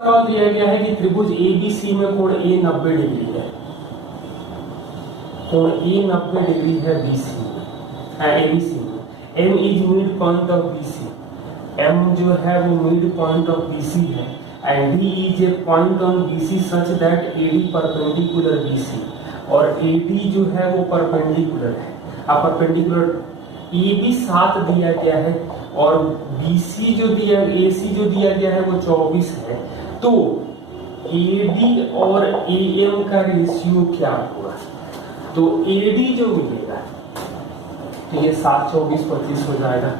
सवाल दिया गया है कि त्रिभुज एबीसी में कोण ए 90 डिग्री है, कोण ए 90 डिग्री है बीसी में, एबीसी में। M is mid point of BC, M जो है वो मिड पॉइंट ऑफ बीसी है, and D is a point on BC such that AD perpendicular BC, और एडी जो है वो परपेंडिकुलर है। अब परपेंडिकुलर एबी 7 दिया गया है और बीसी जो दिया, एसी जो दिया गया है वो 24 है, तो एडी और एएम का रेशियो क्या होगा? तो एडी जो मिलेगा तो ये 7 24 25 हो जाएगा।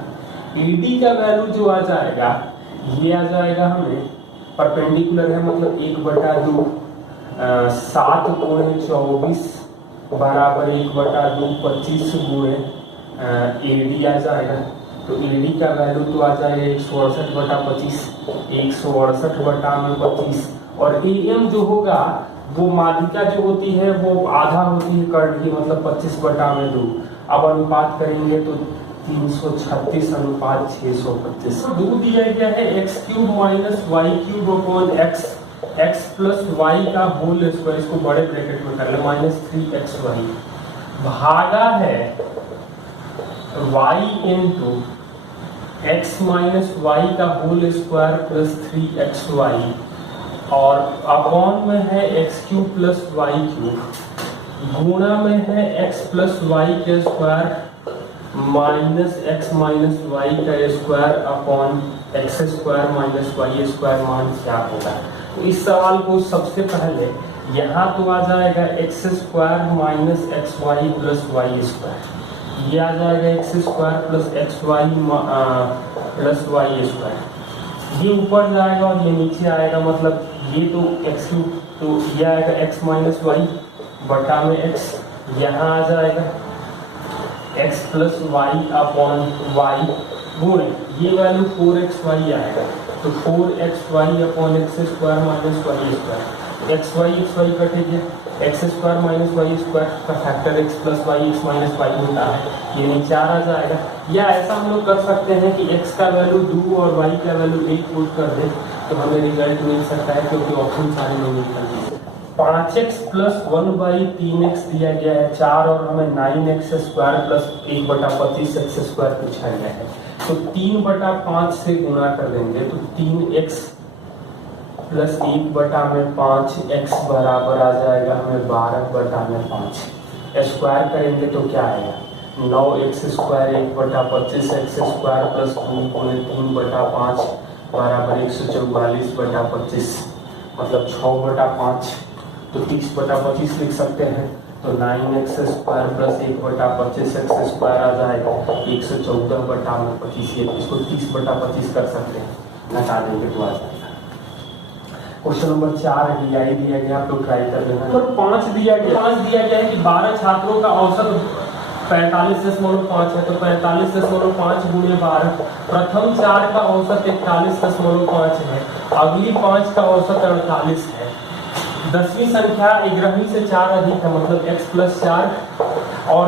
एडी का वैल्यू जो आ जाएगा ये आ जाएगा हमें परपेंडिकुलर है मतलब 1/2 7 गुणे 24 बराबर 1/2 25 गुणे एडी आ जाएगा। तो एडी का वैल्यू तो आ जाएगा 168/25, 168/25, और एएम जो होगा वो माध्यिका जो होती है वो आधा होती है कर्ण की, मतलब 25/2। अब अनुपात करेंगे तो 336 अनुपात 625। तो 2 दिया गया है x³ - y³ x, x plus Y का होल स्क्वायर, इसको बड़े ब्रैकेट में कर ले, -3xy भागा है y into x minus Y का होल स्क्वायर प्लस 3xy, और अपॉन में है x³ प्लस y³, गुणा में है x प्लस वाई के square minus x minus Y का square upon x² minus y², मान क्या होगा? तो इस सवाल को सबसे पहले यहाँ तो आ जाएगा x² minus xy plus y², ये आ जाएगा x² plus xy plus y², ये ऊपर जाएगा और ये नीचे आएगा, मतलब ये तो x³ तो ये आएगा x माइनस वाई बटा में x, यहाँ आ जाएगा x plus Y upon Y गुणे ये वैल्यू 4xy आएगा, तो 4xy upon x² minus y², xy कटेगा, x² माइनस y² का factor x plus Y x minus Y होता है, ये नीचे आ जाएगा। या ऐसा हम लोग कर सकते हैं कि x का वैल्यू 2 और y का वैल्यू 1 पुट कर दे तो हमें रिजल्ट मिल सकता है, क्योंकि ऑप्शन सारे में निकल गए। 5x प्लस 1/3x दिया गया है 4, और हमें 9x² प्लस 1/25x² पूछा गया है, तो 3/5 से गुणा कर देंगे तो 3x प्लस 1/5x बराबर आ जाएगा हमें 12/5, स्क्वायर करेंगे तो क्या आएगा 9x² 1/25x² प्लस 2 गुणे 3/5 बराबर 144/25, मतलब 6/5, तो 30/25 लिख सकते हैं, तो 9x² प्लस 1/25x² आ जाएगा 114/25, इसको 30/25 कर सकते हैं, घटा देंगे तो आ जाएगा। क्वेश्चन नंबर 4 DI दिया गया, आप लोग ट्राई कर लेना। नंबर 5 दिया गया है कि 12 छात्रों का औसत 45.5 है, तो 45.5 गुणे 12, प्रथम 4 का औसत 41.5 है, अगली 5 का औसत 48 है, 10वीं संख्या 11वीं से 4 अधिक है मतलब x प्लस 4, और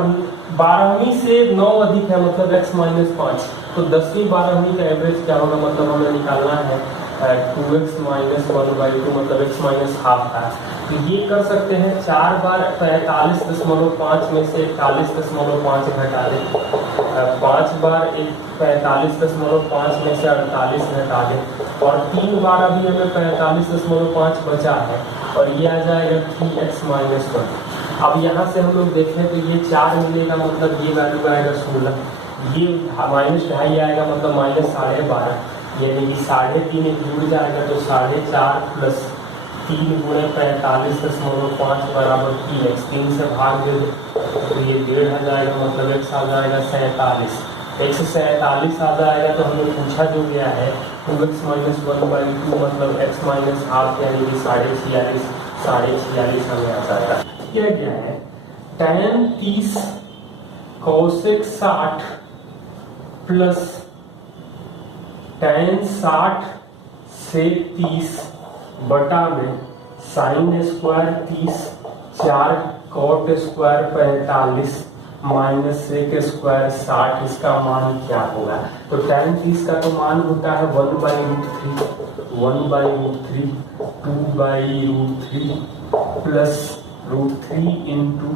12वीं से 9 अधिक है मतलब x माइनस 5, तो 10वीं 12वीं का एवरेज क्या होगा, मतलब हमें निकालना है 2x माइनस 1/2 मतलब x माइनस हाफ का। तो ये कर सकते हैं 4 बार 45.5 में से 41.5 घटा दें, 5 बार 45.5 में से 48 घटा दें, और 3 बार अभी हमें 45.5 बचा है, और ये आ जाएगा 3x माइनस 1। अब यहाँ से हम लोग देखें तो ये 4 मिलेगा मतलब ये वैल्यू आएगा 16, ये -2.5 आएगा मतलब -12.5, यानी कि 3.5 जुड़ जाएगा तो 4.5 प्लस 3 गुणे 45.5 बराबर 3x, 3 से भाग दे तो ये 1.5 आ जाएगा, मतलब x आ जाएगा 47, x 47 आ जाएगा। तो हमें पूछा जो गया है 2x माइनस 1/2 मतलब x माइनस हाफ, यानी कि 46.5 हमें आ जाएगा। क्या क्या है tan 30 cosec 60 प्लस tan 60 से 30 बटा में sin² 30, 4 cot² 45 minus sec square 60, इसका मान क्या होगा? तो tan 30 का तो मान होता है 1/√3, 1/√3, 2/√3 प्लस √3 इंटू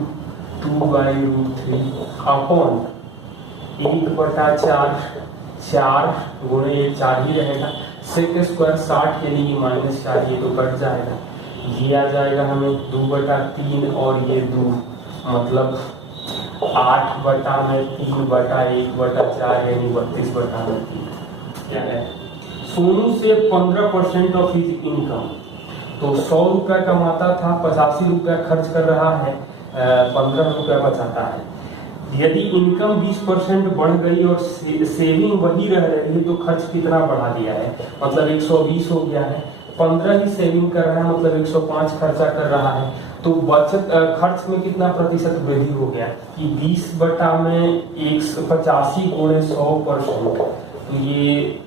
2/√3 अपॉन 1/4, 4 गुणे 1 4 ही रहेगा, सेक स्क्वायर 60 यानी कि -4, ये तो कट जाएगा, ये आ जाएगा हमें 2/3 और ये 2, मतलब 8/3/1/4 यानी 32/3 क्या है? सोनू से 15% ऑफ हिज इनकम, तो 100 रुपया कमाता था, 85 रुपया खर्च कर रहा है, 15 रुपया बचाता है। यदि इनकम 20% बढ़ गई और सेविंग वही रह रही है तो खर्च कितना बढ़ा दिया है? मतलब 120 हो गया है, 15 ही सेविंग कर रहा है, मतलब 105 खर्चा कर रहा है, तो बचत खर्च में कितना प्रतिशत वृद्धि हो गया कि 20/185 गुणे 100%, तो ये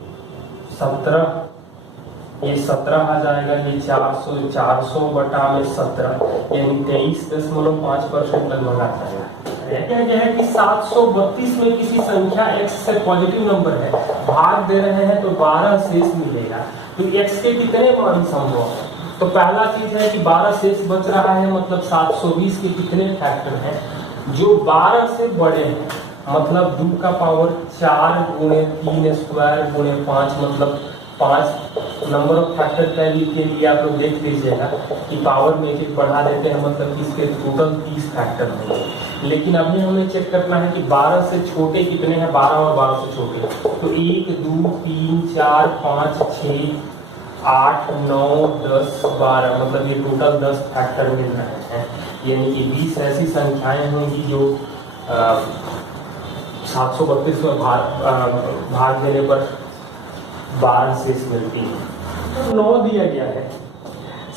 17 आ जाएगा, ये 400/17 यानी 23.5% लगभग आ जाएगा। क्या है कि 732 में किसी संख्या x से पॉजिटिव नंबर है, भाग दे रहे हैं तो 12 शेष मिलेगा, तो x के कितने मान संभव है? तो पहला चीज है कि 12 शेष बच रहा है, मतलब 720 के कितने फैक्टर हैं जो 12 से बड़े हैं, मतलब 2 का पावर 4 गुणे 3 स्क्वायर गुणे 5, मतलब 5 नंबर ऑफ फैक्टर के लिए आप लोग देख लीजिएगा कि पावर में एक बढ़ा देते हैं, मतलब कि इसके टोटल 30 फैक्टर होंगे। लेकिन अभी हमें चेक करना है कि 12 से छोटे कितने हैं, 12 और 12 से छोटे, तो 1 2 3 4 5 6 8 9 10 12, मतलब ये टोटल 10 फैक्टर मिल रहे हैं, यानी कि 20 ऐसी संख्याएं होंगी जो 732 में भाग देने पर 12 शेष मिलती है। तो 9 दिया गया है,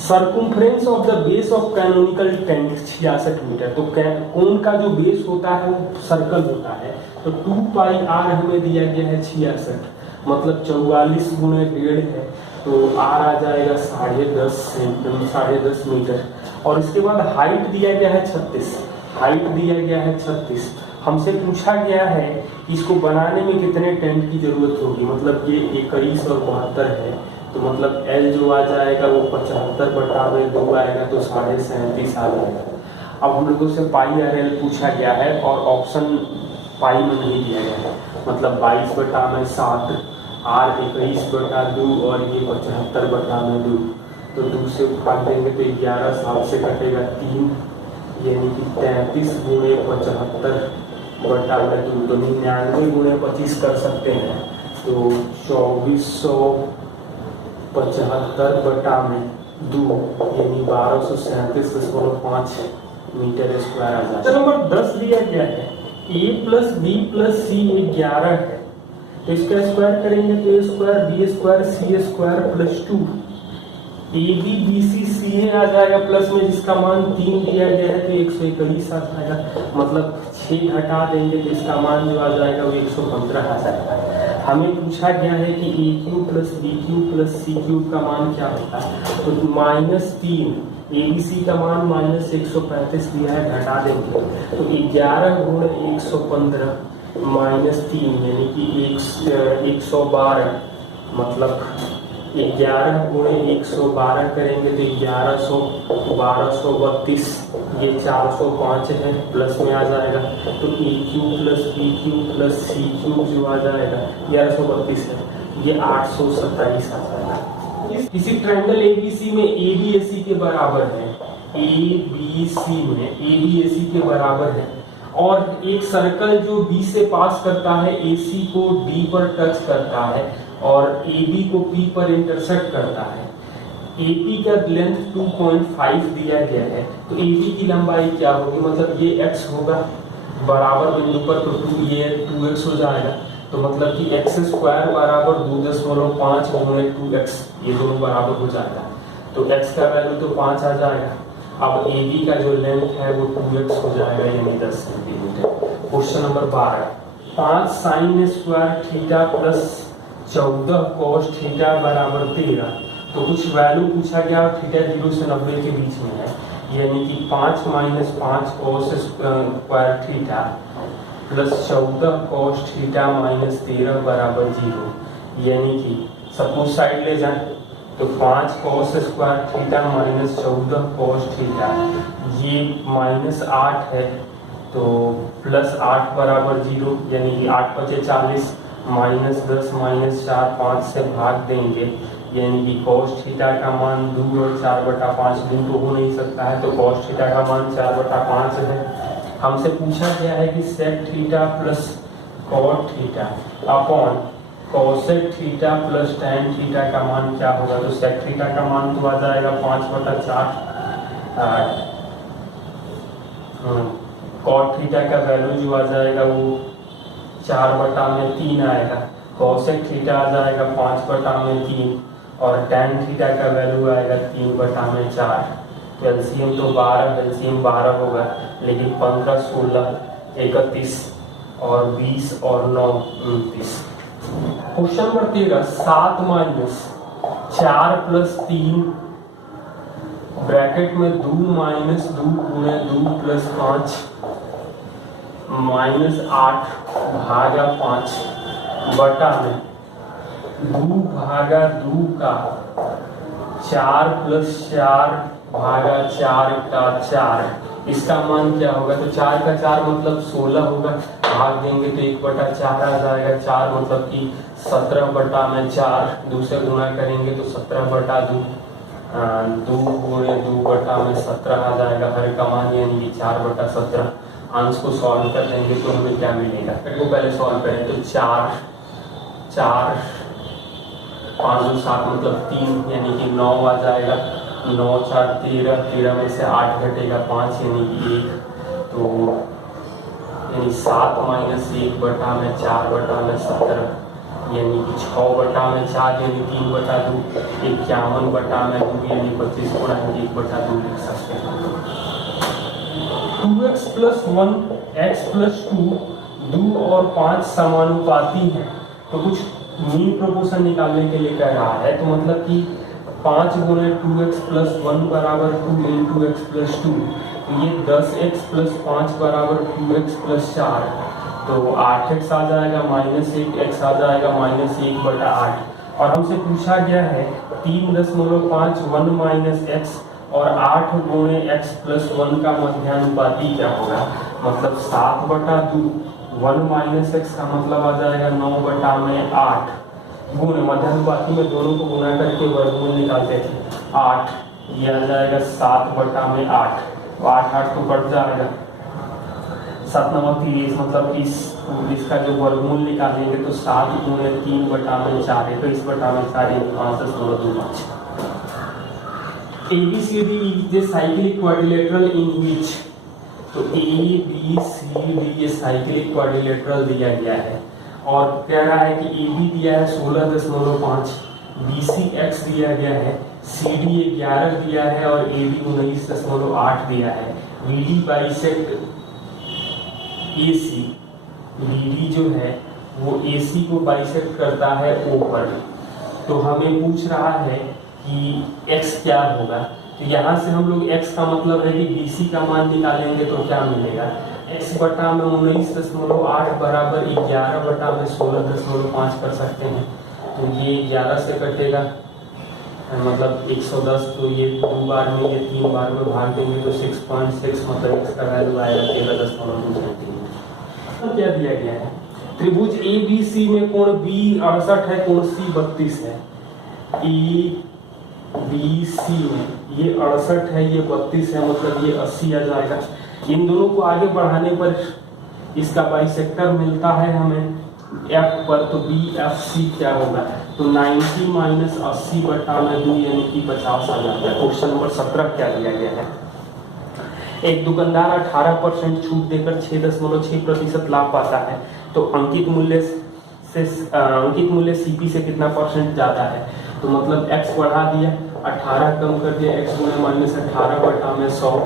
circumference of the base of canonical tent 66 metre, तो कोन का जो बेस होता है वो सर्कल होता है, तो 2πr हमें दिया गया है 66, मतलब 44 गुणे 1.5 है, तो r आ जाएगा 10.5 मीटर। और इसके बाद हाइट दिया गया है 36, हाइट दिया गया है 36। हमसे पूछा गया है कि इसको बनाने में कितने टेंट की जरूरत होगी, मतलब ये 21 और 72 है, तो मतलब L जो आ जाएगा वो 75/2 आएगा, तो 37.5 आ जाएगा। अब हम लोगों से πr/L पूछा गया है और ऑप्शन पाई में नहीं दिया गया है, मतलब 22/7, r 21/2 और ये 75/2, तो 2 से भाग देंगे तो 11, 7 से कटेगा 3, यानी कि 33 गुणे 75/2, तो 99 गुणे 25 कर सकते हैं, तो 2475/2 यानी 1237.5 मीटर स्क्वायर आ जाएगा। नंबर 10 दिया गया है, a + b + c 11 है, तो इसका स्क्वायर करेंगे तो a square b square c square + 2, AB BC CA आ जाएगा प्लस में, जिसका मान 3 दिया गया है तो 121 आ जाएगा, मतलब 6 घटा देंगे तो इसका मान जो आ जाएगा वो 115 आ जाएगा। हमें पूछा गया है कि AQ + BQ + CQ का मान क्या होता है, तो -3, ABC का मान -135 दिया है, घटा देंगे तो 11 गुणे 115 -3 यानी कि 112, मतलब 11 गुणे 112 करेंगे तो 1232, ये 405 है, प्लस में आ जाएगा, तो AQ + BQ + CQ जो आ जाएगा 1132 है, ये 827 आ जाएगा। किसी ट्रायंगल ABC में ABAC के बराबर है, ABC में ABAC के बराबर है, और एक सर्कल जो B से पास करता है, AC को D पर टच करता है और AB को P पर इंटरसेक्ट करता है। AP का लेंथ 2.5 दिया गया है, तो AB की लंबाई क्या होगी, मतलब ये x होगा बराबर बिंदु पर, तो 2 2x हो जाएगा, तो मतलब कि x² बराबर 2.5 गुणे 2x, ये दोनों बराबर हो जाएगा, तो x का वैल्यू तो 5 आ जाएगा। अब AB का जो लेंथ है वो 2x हो जाएगा, यानी 10 centimetre. Question number 12, 5 sin² theta + 14 cos theta = 13, तो कुछ वैल्यू पूछा गया और थीटा 0 से 90 के बीच में है। यानी कि 5 minus 5 cos square theta plus 14 cos theta minus 13 बराबर 0। यानी कि सपोज साइड ले जाए तो 5 cos square theta minus 14 cos theta, ये माइनस 8 है तो प्लस 8 बराबर 0, यानी कि 8 बचे 40, माइनस 10 माइनस 4 5 से भाग देंगे, यानी कि cos थीटा का मान 2 और 4/5 2 तो हो नहीं सकता है, तो cos थीटा का मान 4/5 है। हमसे पूछा गया है कि sec theta plus cot theta upon cosec theta plus tan theta का मान क्या होगा। तो sec थीटा का मान तो आ जाएगा 5/4, cot थीटा का वैल्यू जो आ जाएगा वो 4/3 आएगा, cosec थीटा आ जाएगा 5/3 और tan थीटा का वैल्यू आएगा 3/4। तो एलसीएम तो 12, एलसीएम 12 होगा, लेकिन 15 16 31 और 20 और 9 29। Question number 13, 7 minus 4 plus 3 bracket में 2 माइनस 2 गुणे 2 प्लस 5 माइनस 8 भागा 5 बटा में 2 भागा 2 का 4 प्लस 4 भागा 4 का 4, इसका मान क्या होगा। तो 4 का 4 मतलब 16 होगा, भाग देंगे तो 1/4 आ जाएगा, 4 मतलब कि 17/4, 2 से गुणा करेंगे तो 17/2, 2 गुणे 2/17 आ जाएगा हर का मान, यानी कि 4/17। अंश को सॉल्व कर देंगे तो हमें क्या मिलेगा। को पहले सॉल्व करें तो 4 5 2 7 मतलब 3, यानी कि 9 आ जाएगा, 9 4 13, 13 में से 8 घटेगा 5 यानी कि 1, तो यानी 7 माइनस 1/4/17 यानी कि 6/4 यानी 3/2, 51/2 यानी 25 गुणा 1/2 लिख सकते हैं। 2x प्लस 1 x प्लस 2 2 और 5 समानुपाती है, तो कुछ मीन प्रोपोर्शन निकालने के लिए कह रहा है। तो मतलब कि 5 गुणे 2x प्लस 1 बराबर 2 इंटू एक्स प्लस 2, तो ये 10x प्लस 5 बराबर 2x प्लस 4, तो 8x आ जाएगा माइनस 1x आ जाएगा माइनस 1/8। और हमसे पूछा गया है 3.5 1 माइनस x और 8 गुणे x प्लस 1 का मध्यानुपाती क्या होगा। मतलब 7/2, 1 माइनस x का मतलब आ जाएगा 9/8 गुणे मध्यानुपाती में दोनों को गुणा करके वर्गमूल निकालते थे 8, ये आ जाएगा 7/8, तो 8 8 तो कट जाएगा, 7 9 30 मतलब इसका जो वर्गमूल निकालेंगे तो 7 गुणे 3/4 है, तो इस 4 5.25। ABCD is a cyclic quadrilateral in which, तो ABCD ये साइक्लिक क्वाड्रिलेटरल दिया गया है और कह रहा है कि AB दिया है 16.5, BC x दिया गया है, CD 11 दिया है और AD 19.8 दिया है। BD बाइसेक्ट AC, BD जो है वो AC को बाइसेक्ट करता है O पर। तो हमें पूछ रहा है कि x क्या होगा। तो यहाँ से हम लोग x का मतलब है कि BC का मान निकालेंगे तो क्या मिलेगा, x बटा में 19.8 बराबर 11 में 16.5 कर सकते हैं। तो ये 11 से कटेगा मतलब 110, तो ये 2 बार में, ये 3 बार में भाग देंगे तो 6.6 मतलब x का वैल्यू आएगा 13.2 सेंटीमीटर। क्या दिया गया है, त्रिभुज ABC में कोण B 68 है, कोण C 32 है। ABC में ये 68 है, ये 32 है, मतलब ये 80 आ जाएगा। इन दोनों को आगे बढ़ाने पर इसका बाइसेक्टर मिलता है हमें F पर, तो BFC क्या होगा, तो 90 माइनस 80/2 यानी कि 50 आ जाता है। क्वेश्चन नंबर 17 क्या दिया गया है, एक दुकानदार 18% छूट देकर 6.6% लाभ पाता है, तो अंकित मूल्य CP से कितना परसेंट ज्यादा है। तो मतलब x बढ़ा दिया, 18 कम कर दिया, x गुणे माइनस 18/100,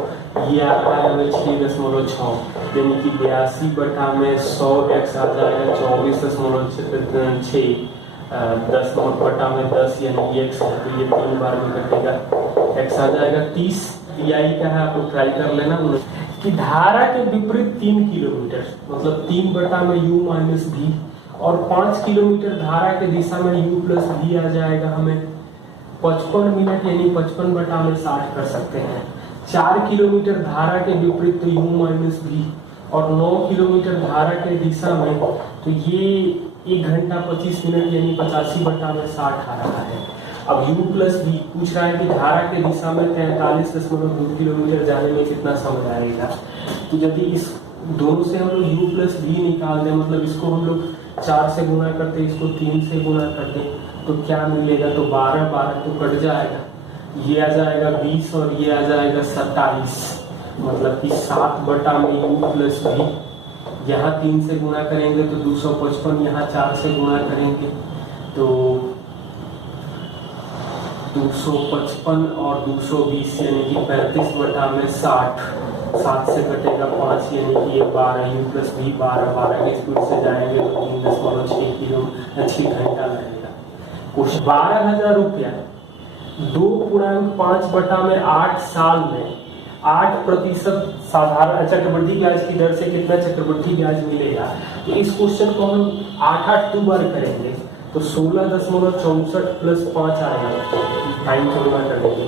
ये आ रहा है हमें 6.6 यानी कि 82/100 x आ जाएगा 24.6, 10/10 यानी कि x है, तो ये 3 बार में कटेगा, x आ जाएगा 30 DI का है, आप लोग ट्राई कर लेना कि धारा के विपरीत 3 किलोमीटर मतलब 3 में U माइनस V और 5 किलोमीटर धारा के दिशा में U प्लस V आ जाएगा। हमें 55 मिनट यानी 55/60 कर सकते हैं। 4 किलोमीटर धारा के विपरीत तो U माइनस V और 9 किलोमीटर धारा के दिशा में तो ये 1 घंटा 25 मिनट यानी 85/60 आ रहा है। अब U प्लस V पूछ रहा है कि धारा के दिशा में 43.2 किलोमीटर जाने में कितना समय आएगा। तो यदि इस दोनों से हम लोग U प्लस V निकाल दें, मतलब इसको हम लोग 4 से गुना करते, इसको 3 से गुना करते, तो क्या मिलेगा, तो 12 तो कट जाएगा, ये आ जाएगा 20 और ये आ जाएगा 27, मतलब कि 7 में U प्लस V। यहाँ 3 से गुना करेंगे तो 255, यहाँ 4 से गुना करेंगे तो 255 और 220 यानी कि 35/60, 7 से कटेगा 5 यानी कि ये 12 U प्लस V 12 की स्पीड से जाएंगे तो 3.6 घंटा लगेगा। कुछ 12,000 रुपया 2.5/8 साल में 8% साधारण चक्रवृद्धि ब्याज की दर से कितना चक्रवृद्धि ब्याज मिलेगा। तो इस क्वेश्चन को हम 8 बार करेंगे तो 16.64 प्लस 5 आएगा, टाइम से गुना करेंगे,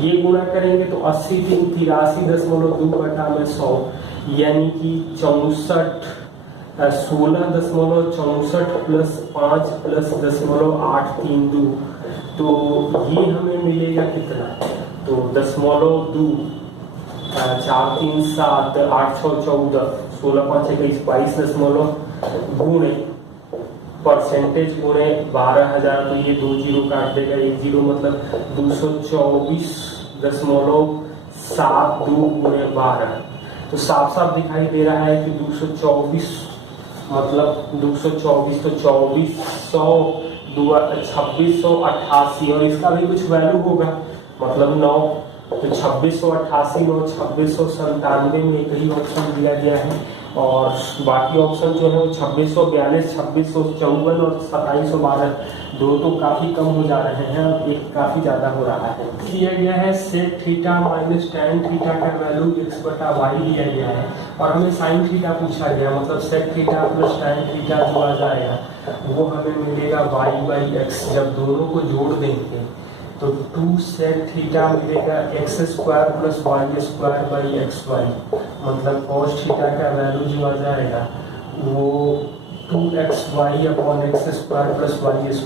ये गुणा करेंगे तो 80 3 83.2/100 यानी कि 16.64 प्लस 5 प्लस 0.832 तो ये हमें मिलेगा कितना, तो 0.2 4 3 7 8 6 14 16 5 21 22 गुणे परसेंटेज गुणे 12,000 तो ये 2 जीरो काट देगा, 1 जीरो मतलब 224.72 गुणे 12 तो साफ साफ दिखाई दे रहा है कि 224 मतलब 224 तो 2688 और इसका भी कुछ वैल्यू होगा मतलब 9 तो 2688 9 2697 में एक ही ऑप्शन दिया गया है और बाकी ऑप्शन जो है वो 2642 2654 और 2712 दो तो काफी कम हो जा रहे हैं और एक काफी ज्यादा हो रहा है। दिया गया है sec theta minus tan theta का वैल्यू x/y दिया गया है और हमें sin थीटा पूछा गया, मतलब sec theta plus tan theta जो आ जाएगा वो हमें मिलेगा y/x। जब दोनों को जोड़ देंगे तो 2 सेक थीटा मिलेगा x² प्लस y² xy, मतलब cos थीटा का वैल्यू जो आ जाएगा वो 2xy upon x² plus y²।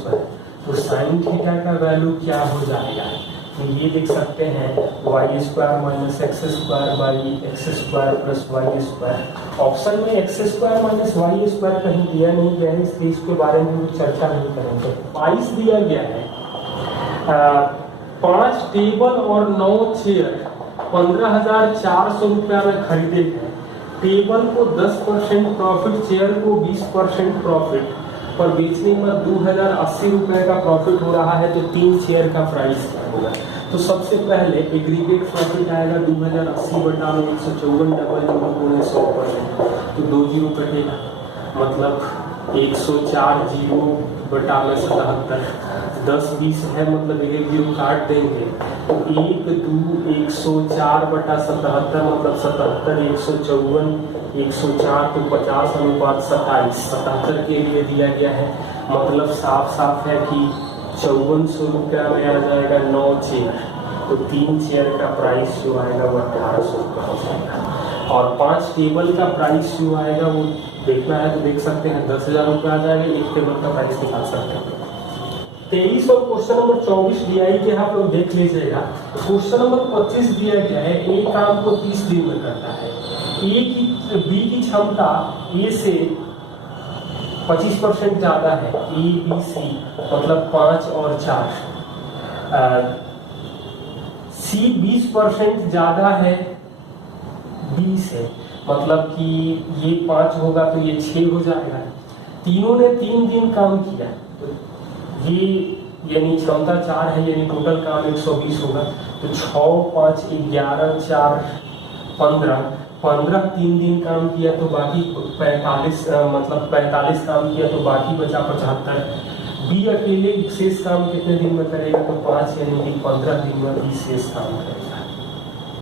तो साइन थीटा का वैल्यू क्या हो जाएगा, तो ये देख सकते हैं y² minus x² by x² plus y²। Option में x² माइनस y² कहीं दिया नहीं गया है इसलिए इसके बारे में हम चर्चा नहीं करेंगे। 22 दिया गया है 5 टेबल और 9 चेयर 15,400 रुपया में खरीदे हैं। टेबल को 10% प्रॉफिट, चेयर को 20% प्रॉफिट पर बेचने पर 2,080 रुपए का प्रॉफिट हो रहा है तो 3 चेयर का प्राइस क्या होगा। तो सबसे पहले एग्रीगेट प्रॉफिट आएगा 2,080 बटा 154 डबल 100% तो 2 जीरो कटेगा मतलब 104 जीरो बटा 77 10 20 है मतलब एक जीरो काट देंगे तो 1 2 104 बटा 77 मतलब 77 154 104 तो 50/27 77 के लिए दिया गया है, मतलब साफ साफ है कि 5400 रुपया में आ जाएगा 9 चेयर तो 3 चेयर का प्राइस जो आएगा वो 1800 रुपया हो जाएगा और 5 टेबल का प्राइस जो आएगा वो देखना है तो देख सकते हैं 10,000 रुपया आ जाएगा, एक टेबल का प्राइस निकाल सकते हैं। 23 और क्वेश्चन नंबर 24 DI के आप लोग देख लीजिएगा। क्वेश्चन नंबर 25 दिया गया है ए काम को 30 दिन में करता है, बी की क्षमता ए से 25% ज्यादा है, ए बी सी मतलब 5 और 4, सी 20% ज्यादा है बी से मतलब कि ये 5 होगा तो ये 6 हो जाएगा। तीनों ने 3 दिन काम किया तो ये यानी क्षमता 4 है यानी टोटल काम 120 होगा तो 6 5 11 4 15 3 दिन काम किया तो बाकी 45 मतलब 45 काम किया तो बाकी बचा 75। बी अकेले शेष काम कितने दिन में करेगा तो 5 यानी कि 15 दिन में बी शेष काम करेगा।